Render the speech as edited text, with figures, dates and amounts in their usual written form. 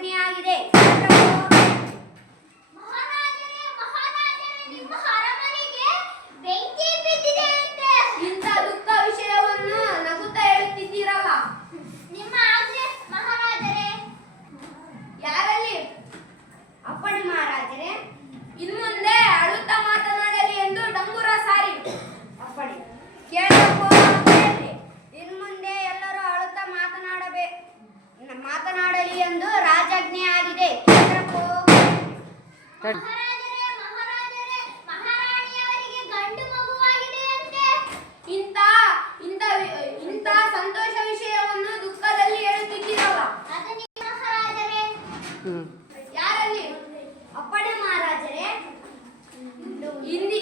ರಾಜಾಜ್ಞೆಯಾಗಿದೆ. ಮಹಾರಾಜರೇ ಮಹಾರಾಜರೇ, ನಿಮ್ಮ ಅರಮನೆಗೆ ಬೆಂಕಿ ಬಿದ್ದಿದೆಯಂತೆ. ಇಂಥ ದುಃಖ ವಿಷಯವನ್ನು ನಗುತ್ತಾ ಹೇಳುತ್ತಿದ್ದೀರಲ್ಲ. ನಿಮ್ಮ ಆಜ್ಞೆ ಮಹಾರಾಜರೇ. ಯಾರಲ್ಲಿ? ಅಪ್ಪಣೆ ಮಹಾರಾಜರೇ. ಇನ್ಮುಂದೆ ಅಳುತ್ತಾ ಮಾತನಾಡಲಿ ಎಂದು ಡಂಗುರ ಸಾರಿ. ಅಪ್ಪಣೆ. ಕೇಳಪ್ಪ ಕೇಳ್ರಿ. ಇನ್ಮುಂದೆ ಎಲ್ಲರೂ ಅಳುತ್ತಾ ಮಾತನಾಡಲಿ ಎಂದು ರಾಜಾಜ್ಞೆಯಾಗಿದೆ. ಕೇಳ್ರಪ್ಪೋ. ಮಹಾರಾಜರೇ ಮಹಾರಾಜರೇ, ಮಹಾರಾಣಿಯವರಿಗೆ ಗಂಡು ಮಗುವಾಗಿದೆಯಂತೆ. ಇಂಥ ಇಂಥ ಇಂಥ ಸಂತೋಷ ವಿಷಯವನ್ನು ದುಃಖದಲ್ಲಿ ಹೇಳುತ್ತಿದ್ದೀರಲ್ಲ. ಅದು ನಿಮ್ಮ ಮಹಾರಾಜರೇ. ಯಾರಲ್ಲಿ? ಅಪ್ಪಣೆ ಮಹಾರಾಜರೇ. ಹಿಂದಿ